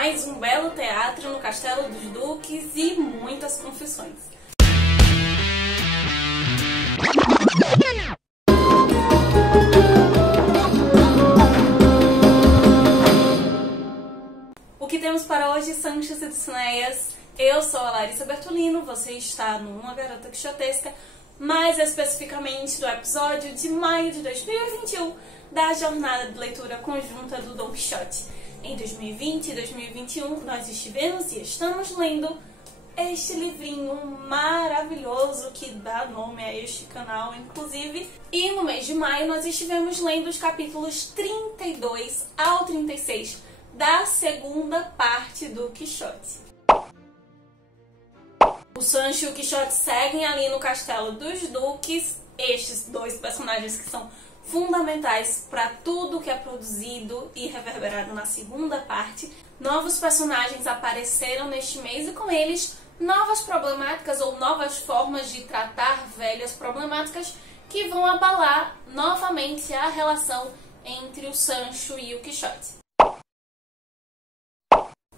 mais um belo teatro no Castelo dos Duques e muitas confissões. O que temos para hoje, Sancho e Dulcinéias? Eu sou a Larissa Bertolino, você está no Uma Garota Quixotesca, mais especificamente do episódio de maio de 2021 da jornada de leitura conjunta do Dom Quixote. Em 2020 e 2021 nós estivemos e estamos lendo este livrinho maravilhoso que dá nome a este canal, inclusive. E no mês de maio nós estivemos lendo os capítulos 32 ao 36 da segunda parte do Quixote. O Sancho e o Quixote seguem ali no Castelo dos Duques, estes dois personagens que são fundamentais para tudo que é produzido e reverberado na segunda parte. Novos personagens apareceram neste mês e com eles novas problemáticas ou novas formas de tratar velhas problemáticas que vão abalar novamente a relação entre o Sancho e o Quixote.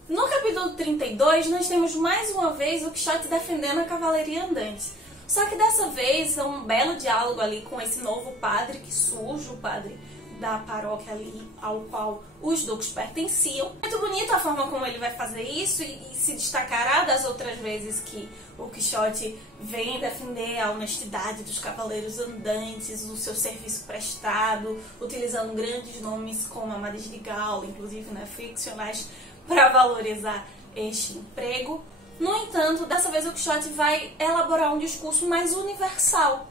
No capítulo 32, nós temos mais uma vez o Quixote defendendo a cavalaria andante. Só que dessa vez é um belo diálogo ali com esse novo padre que surge, o padre da paróquia ali ao qual os duques pertenciam. Muito bonita a forma como ele vai fazer isso e se destacará das outras vezes que o Quixote vem defender a honestidade dos cavaleiros andantes, o seu serviço prestado, utilizando grandes nomes como Amadis de Gaula, inclusive, né, ficcionais, para valorizar este emprego. No entanto, dessa vez o Quixote vai elaborar um discurso mais universal,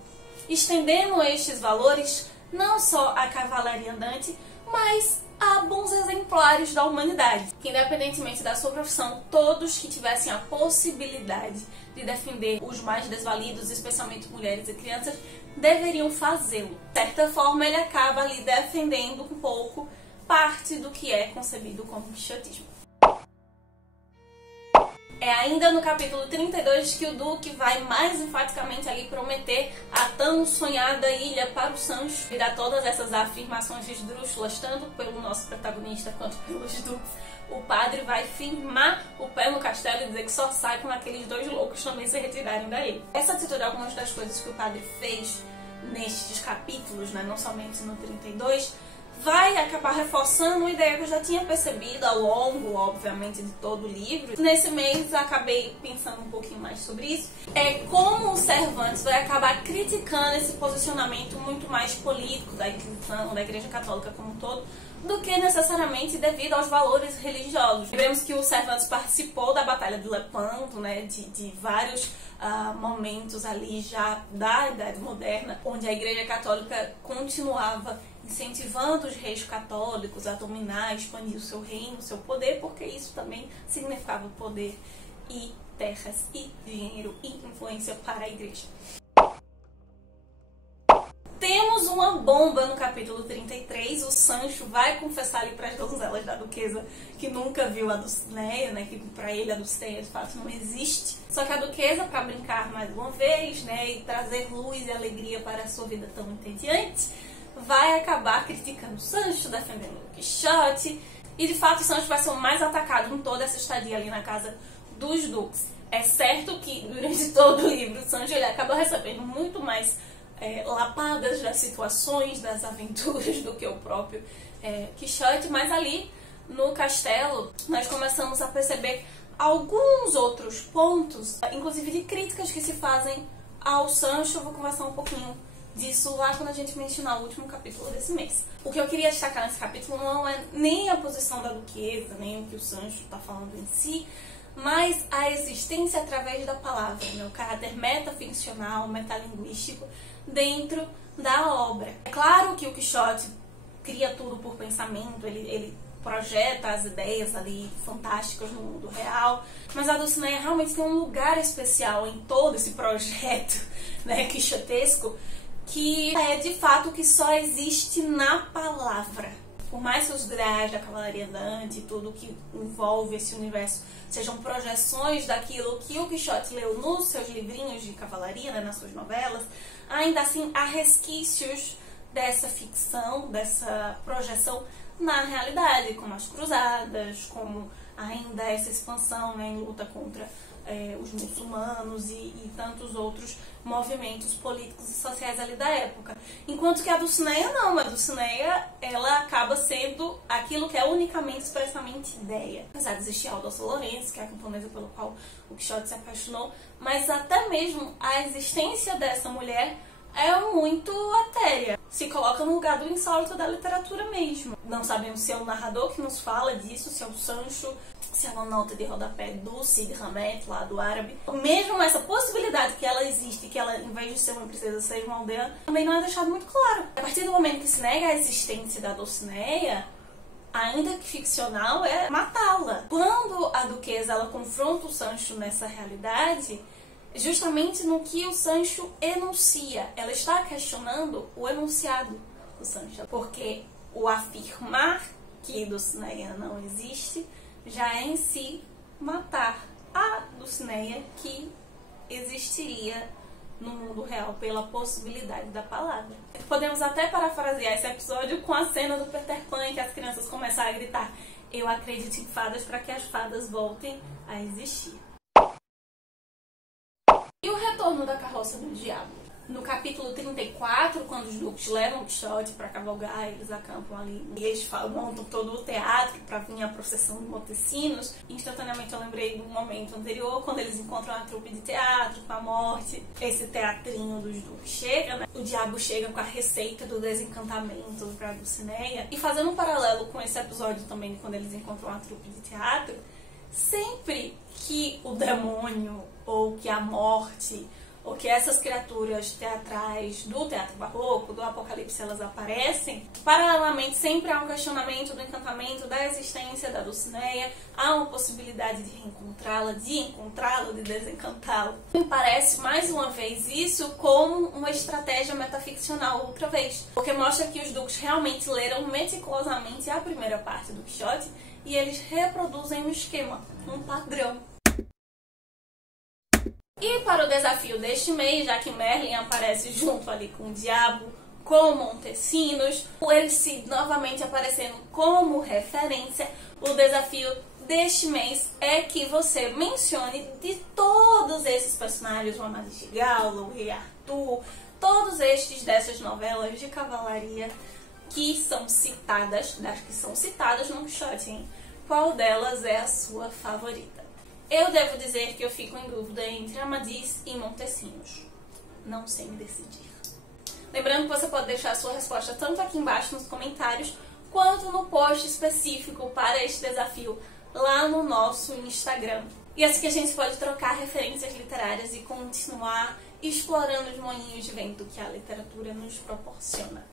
estendendo estes valores não só à cavalaria andante, mas a bons exemplares da humanidade. Que, independentemente da sua profissão, todos que tivessem a possibilidade de defender os mais desvalidos, especialmente mulheres e crianças, deveriam fazê-lo. De certa forma, ele acaba ali defendendo um pouco parte do que é concebido como quixotismo. É ainda no capítulo 32 que o Duque vai mais enfaticamente ali prometer a tão sonhada ilha para o Sancho e dar todas essas afirmações esdrúxulas, tanto pelo nosso protagonista quanto pelos duques. O padre vai firmar o pé no castelo e dizer que só sai quando aqueles dois loucos também se retirarem daí. Essa atitude é algumas das coisas que o padre fez nestes capítulos, né, não somente no 32, vai acabar reforçando uma ideia que eu já tinha percebido ao longo, obviamente, de todo o livro. Nesse mês eu acabei pensando um pouquinho mais sobre isso. É como o Cervantes vai acabar criticando esse posicionamento muito mais político da Inquisição, da Igreja Católica como um todo, do que necessariamente devido aos valores religiosos. Lembramos que o Cervantes participou da Batalha de Lepanto, né, de vários momentos ali já da Idade Moderna, onde a Igreja Católica continuava incentivando os reis católicos a dominar, expandir o seu reino, o seu poder, porque isso também significava poder e terras e dinheiro e influência para a igreja. Temos uma bomba no capítulo 33, o Sancho vai confessar ali para as donzelas da duquesa que nunca viu a Dulcinea, né, que para ele a Dulcinea de fato não existe. Só que a duquesa, para brincar mais uma vez, né, e trazer luz e alegria para a sua vida tão entediante, vai acabar criticando o Sancho, defendendo o Quixote, e de fato o Sancho vai ser o mais atacado em toda essa estadia ali na casa dos duques. É certo que durante todo o livro o Sancho ele acaba recebendo muito mais lapadas das situações, das aventuras do que o próprio Quixote, mas ali no castelo nós começamos a perceber alguns outros pontos, inclusive de críticas que se fazem ao Sancho. Eu vou conversar um pouquinho disso lá quando a gente mencionar o último capítulo desse mês. O que eu queria destacar nesse capítulo não é nem a posição da duquesa, nem o que o Sancho está falando em si, mas a existência através da palavra, né? O caráter metaficcional, metalinguístico dentro da obra. É claro que o Quixote cria tudo por pensamento, ele projeta as ideias ali fantásticas no mundo real, mas a Dulcinea realmente tem um lugar especial em todo esse projeto, né, quixotesco, que é de fato o que só existe na palavra. Por mais que os ideais da cavalaria andante e tudo que envolve esse universo sejam projeções daquilo que o Quixote leu nos seus livrinhos de cavalaria, né, nas suas novelas, ainda assim há resquícios dessa ficção, dessa projeção na realidade, como as cruzadas, como ainda essa expansão, né, em luta contra os muçulmanos e tantos outros movimentos políticos e sociais ali da época. Enquanto que a Dulcinea não, a Dulcinea ela acaba sendo aquilo que é unicamente, expressamente ideia. Apesar de existir a Aldous Lorenz, que é a camponesa pelo qual o Quixote se apaixonou, mas até mesmo a existência dessa mulher é muito etérea. Se coloca no lugar do insólito da literatura mesmo. Não sabemos se é o narrador que nos fala disso, se é o Sancho, se é uma nota de rodapé do Cid Hamet, lá do árabe. Mesmo essa possibilidade que ela existe, que ela, em vez de ser uma princesa, seja uma aldeã, também não é deixado muito claro. A partir do momento que se nega a existência da Dulcinea, ainda que ficcional, é matá-la. Quando a duquesa ela confronta o Sancho nessa realidade, justamente no que o Sancho enuncia. Ela está questionando o enunciado do Sancho. Porque o afirmar que Dulcinea não existe já é em si matar a Dulcinea que existiria no mundo real pela possibilidade da palavra. Podemos até parafrasear esse episódio com a cena do Peter Pan em que as crianças começam a gritar: "Eu acredito em fadas para que as fadas voltem a existir". E o retorno da carroça do diabo? No capítulo 34, quando os duques levam o Quixote para cavalgar, eles acampam ali e eles montam todo o teatro para vir a procissão de Montesinos. Instantaneamente eu lembrei do momento anterior, quando eles encontram a trupe de teatro com a morte. Esse teatrinho dos duques chega, né? O diabo chega com a receita do desencantamento para Dulcinea. E fazendo um paralelo com esse episódio também, quando eles encontram a trupe de teatro, sempre que o demônio ou que a morte ou que essas criaturas teatrais do teatro barroco, do Apocalipse, elas aparecem, paralelamente sempre há um questionamento do encantamento, da existência da Dulcinea, há uma possibilidade de reencontrá-la, de encontrá-la, de desencantá-la. Me parece, mais uma vez, isso como uma estratégia metaficcional outra vez, porque mostra que os duques realmente leram meticulosamente a primeira parte do Quixote e eles reproduzem um esquema, um padrão. E para o desafio deste mês, já que Merlin aparece junto ali com o diabo, com Montesinos, eles se novamente aparecendo como referência, o desafio deste mês é que você mencione de todos esses personagens, o Amadis de Gaula, o Rei Arthur, todos estes dessas novelas de cavalaria que são citadas, das que são citadas no Quixote, hein? Qual delas é a sua favorita? Eu devo dizer que eu fico em dúvida entre Amadis e Montesinos. Não sei me decidir. Lembrando que você pode deixar a sua resposta tanto aqui embaixo nos comentários, quanto no post específico para este desafio lá no nosso Instagram. E assim que a gente pode trocar referências literárias e continuar explorando os moinhos de vento que a literatura nos proporciona.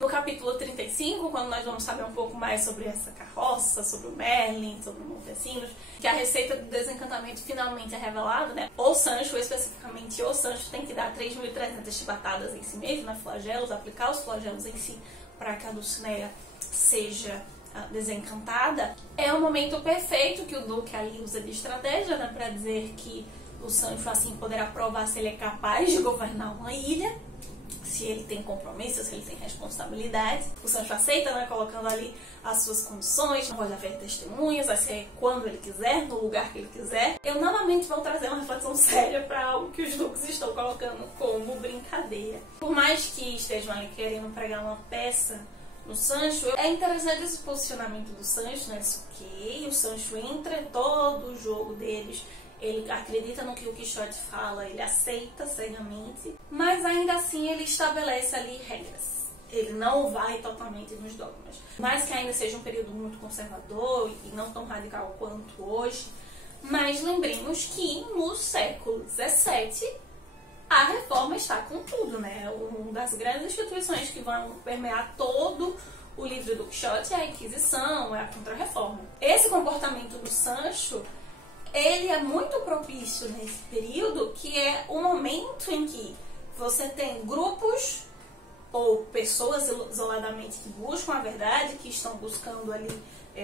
No capítulo 35, quando nós vamos saber um pouco mais sobre essa carroça, sobre o Merlin, sobre o Montesinos, que a receita do desencantamento finalmente é revelada, né? O Sancho, especificamente o Sancho, tem que dar 3.300 chibatadas em si mesmo, né? Flagelos, aplicar os flagelos em si para que a Dulcinea seja desencantada. É o momento perfeito que o Duque ali usa de estratégia, né? Para dizer que o Sancho assim poderá provar se ele é capaz de governar uma ilha, se ele tem compromisso, se ele tem responsabilidade. O Sancho aceita, né, colocando ali as suas condições, não pode haver testemunhas, vai ser quando ele quiser, no lugar que ele quiser. Eu novamente vou trazer uma reflexão séria para algo que os duques estão colocando como brincadeira. Por mais que estejam ali querendo pregar uma peça no Sancho, é interessante esse posicionamento do Sancho, né? O Sancho entra em todo o jogo deles, ele acredita no que o Quixote fala, ele aceita cegamente, mas ainda assim ele estabelece ali regras. Ele não vai totalmente nos dogmas. Mas que ainda seja um período muito conservador e não tão radical quanto hoje. Mas lembremos que no século XVII a reforma está com tudo, né? Uma das grandes instituições que vão permear todo o livro do Quixote é a Inquisição, é a Contra-Reforma. Esse comportamento do Sancho, ele é muito propício nesse período, que é o momento em que você tem grupos ou pessoas isoladamente que buscam a verdade, que estão buscando ali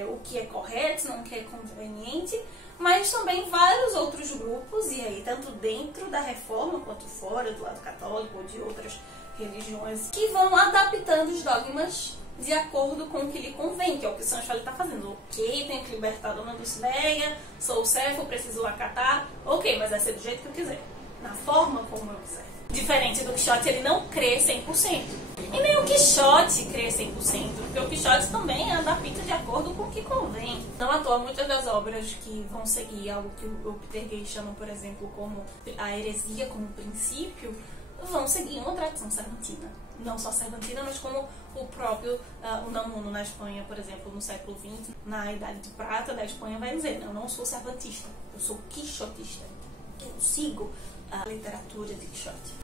o que é correto, não o que é conveniente, mas também vários outros grupos, e aí tanto dentro da reforma quanto fora, do lado católico ou de outras religiões, que vão adaptando os dogmas de acordo com o que lhe convém, que é o que o Sancho está fazendo. Ok, tenho que libertar a dona Dulcinea, sou o servo, preciso acatar. Ok, mas vai ser do jeito que eu quiser, na forma como eu quiser. Diferente do Quixote, ele não crê 100%. E nem o Quixote crê 100%, porque o Quixote também adapta de acordo com o que convém. Não à toa, muitas das obras que vão seguir algo que o Peter Gay chama, por exemplo, como a heresia como princípio, vão seguir uma tradição cervantina. Não só cervantina, mas como o próprio Unamuno na Espanha, por exemplo, no século XX, na Idade de Prata da Espanha, vai dizer: eu não sou cervantista, eu sou quixotista. Eu sigo a literatura de Quixote.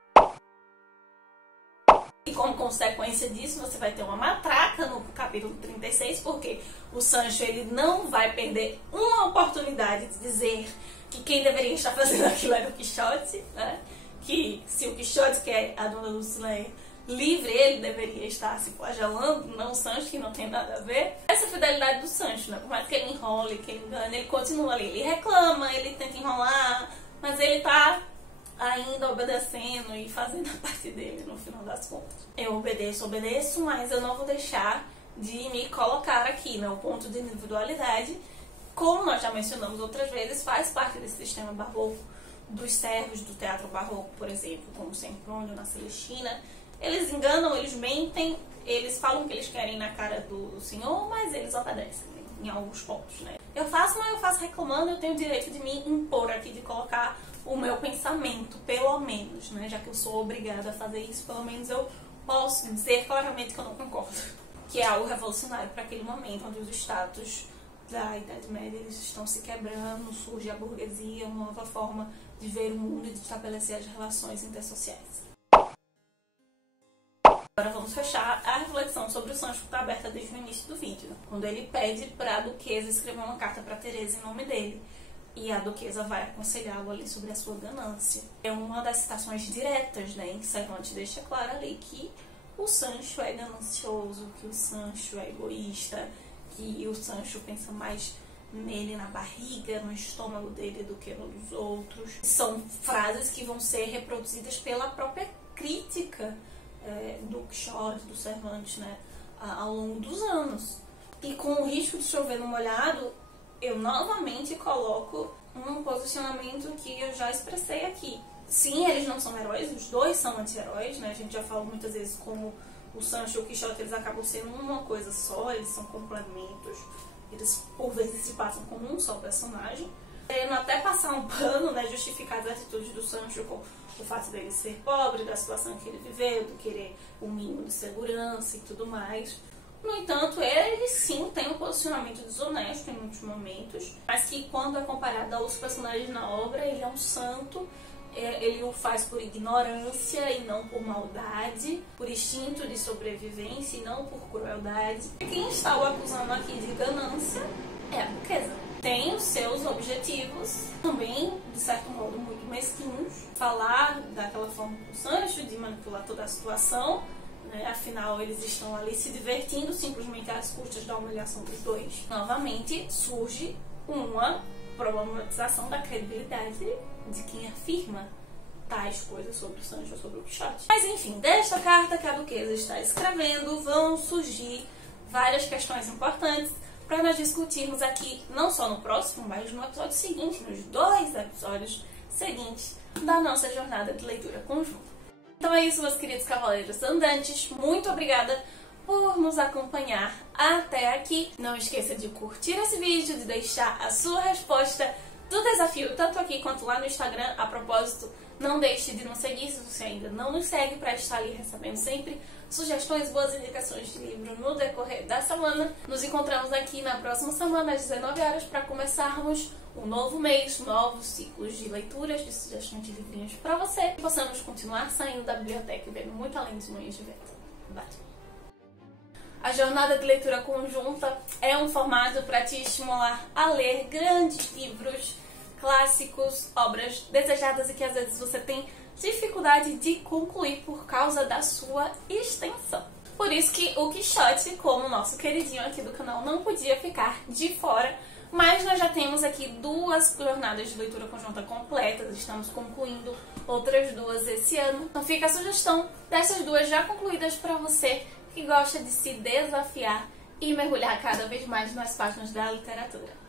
E como consequência disso, você vai ter uma matraca no capítulo 36, porque o Sancho ele não vai perder uma oportunidade de dizer que quem deveria estar fazendo aquilo era o Quixote, né? Que se o Quixote quer a dona Dulcinea livre, ele deveria estar se flagelando, não o Sancho, que não tem nada a ver. Essa fidelidade do Sancho, né? Por mais que ele enrole, que ele engane, ele continua ali. Ele reclama, ele tenta enrolar, mas ele tá ainda obedecendo e fazendo a parte dele no final das contas. Eu obedeço, mas eu não vou deixar de me colocar aqui, né? O ponto de individualidade, como nós já mencionamos outras vezes, faz parte desse sistema barroco, dos servos do teatro barroco, por exemplo, como Sempronio na Celestina. Eles enganam, eles mentem, eles falam que eles querem na cara do senhor, mas eles obedecem, né, em alguns pontos, né? Eu faço, mas eu faço reclamando, eu tenho o direito de me impor aqui, de colocar o meu pensamento, pelo menos, né? Já que eu sou obrigada a fazer isso, pelo menos eu posso dizer claramente que eu não concordo. Que é algo revolucionário para aquele momento, onde os status da Idade Média eles estão se quebrando, surge a burguesia, uma nova forma de ver o mundo e de estabelecer as relações intersociais. Agora vamos fechar a reflexão sobre o Sancho, que está aberta desde o início do vídeo, quando ele pede para a duquesa escrever uma carta para Teresa em nome dele. E a duquesa vai aconselhá-lo ali sobre a sua ganância. É uma das citações diretas, né, em que Cervantes deixa claro ali que o Sancho é ganancioso, que o Sancho é egoísta, que o Sancho pensa mais nele, na barriga, no estômago dele do que no dos outros. São frases que vão ser reproduzidas pela própria crítica do Quixote, do Cervantes, né, ao longo dos anos. E com o risco de chover no molhado, eu novamente coloco um posicionamento que eu já expressei aqui. Sim, eles não são heróis, os dois são anti-heróis, né? A gente já falou muitas vezes como o Sancho e o Quixote, eles acabam sendo uma coisa só, eles são complementos, eles por vezes se passam como um só personagem. Querendo até passar um pano, né, justificar as atitudes do Sancho com o fato dele ser pobre, da situação que ele viveu, do querer um mínimo de segurança e tudo mais. No entanto, ele sim tem um posicionamento desonesto em muitos momentos, mas que quando é comparado aos personagens na obra, ele é um santo, ele o faz por ignorância e não por maldade, por instinto de sobrevivência e não por crueldade. Quem está o acusando aqui de ganância é a duquesa. Tem os seus objetivos, também, de certo modo, muito mesquinhos. Falar daquela forma com o Sancho, de manipular toda a situação, né? Afinal, eles estão ali se divertindo simplesmente às custas da humilhação dos dois. Novamente, surge uma problematização da credibilidade de quem afirma tais coisas sobre o Sancho ou sobre o Quixote. Mas enfim, desta carta que a duquesa está escrevendo, vão surgir várias questões importantes para nós discutirmos aqui, não só no próximo, mas no episódio seguinte, nos 2 episódios seguintes da nossa jornada de leitura conjunta. Então é isso, meus queridos cavaleiros andantes. Muito obrigada por nos acompanhar até aqui. Não esqueça de curtir esse vídeo, de deixar a sua resposta do desafio, tanto aqui quanto lá no Instagram. A propósito, não deixe de nos seguir se você ainda não nos segue, para estar ali recebendo sempre sugestões, boas indicações de livro no decorrer da semana. Nos encontramos aqui na próxima semana às 19 horas para começarmos um novo mês, novos ciclos de leituras, de sugestões de livrinhos para você, e possamos continuar saindo da biblioteca e vendo muito além dos moinhos de vento. Bate. A jornada de leitura conjunta é um formato para te estimular a ler grandes livros, clássicos, obras desejadas e que às vezes você tem dificuldade de concluir por causa da sua extensão. Por isso que o Quixote, como nosso queridinho aqui do canal, não podia ficar de fora, mas nós já temos aqui 2 jornadas de leitura conjunta completas, estamos concluindo outras 2 esse ano. Então fica a sugestão dessas 2 já concluídas para você que gosta de se desafiar e mergulhar cada vez mais nas páginas da literatura.